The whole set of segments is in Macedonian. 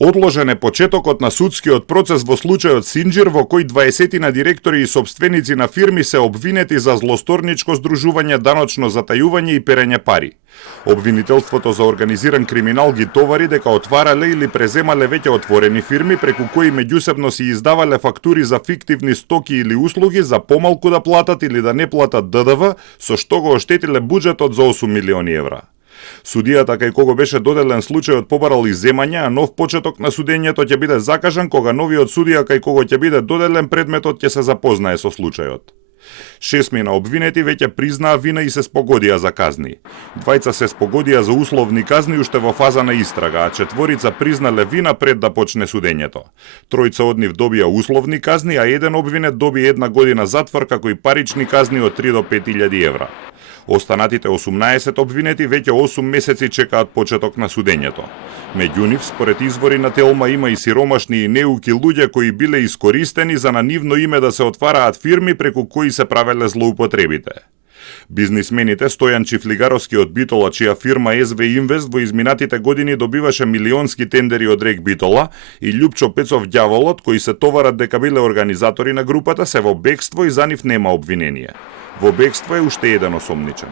Одложен е почетокот на судскиот процес во случајот Синџир, во кој 20 на директори и сопственици на фирми се обвинети за злосторничко здружување, даночно затајување и перење пари. Обвинителството за организиран криминал ги товари дека отварале или преземале веќе отворени фирми преку кои меѓусебно си издавале фактури за фиктивни стоки или услуги за помалку да платат или да не платат ДДВ, со што го оштетиле буџетот за 8 милиони евра. Судијата кај кого беше доделен случајот побарал изземање, а нов почеток на судењето ќе биде закажан кога новиот судија кај кого ќе биде доделен предметот ќе се запознае со случајот. 6 обвинети веќе признаа вина и се спогодија за казни. Двајца се спогодија за условни казни уште во фаза на истрага, а 4 признале вина пред да почне судењето. Тројца од нив добија условни казни, а еден обвинет доби 1 година затвор како и парични казни од 3 до 5.000 евра. Останатите 18 обвинети веќе 8 месеци чекаат почеток на судењето. Меѓу нив, според извори на Телма, има и сиромашни и неуки луѓе кои биле искористени за на нивно име да се отвараат фирми преку кои се правеле злоупотребите. Бизнисмените Стојан Чифлигаровски од Битола, чија фирма СВ Инвест во изминатите години добиваше милионски тендери од Рек Битола, и Љупчо Пецов Ѓаволот, кои се товарат дека биле организатори на групата, се во бегство и за нив нема обвинение. Во бегство е уште еден осомничен.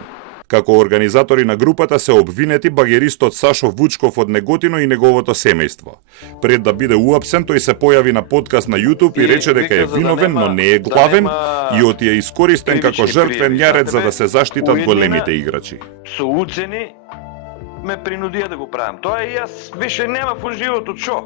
Како организатори на групата се обвинети багеристот Сашо Вучков од Неготино и неговото семејство. Пред да биде уапсен, тој се појави на подкаст на YouTube и рече дека е виновен, но не е главен и отие искористен како жртвен јарец за да се заштитат големите играчи. Со уцени ме принудија да го правам. Тоа и јас више нема во животот шо.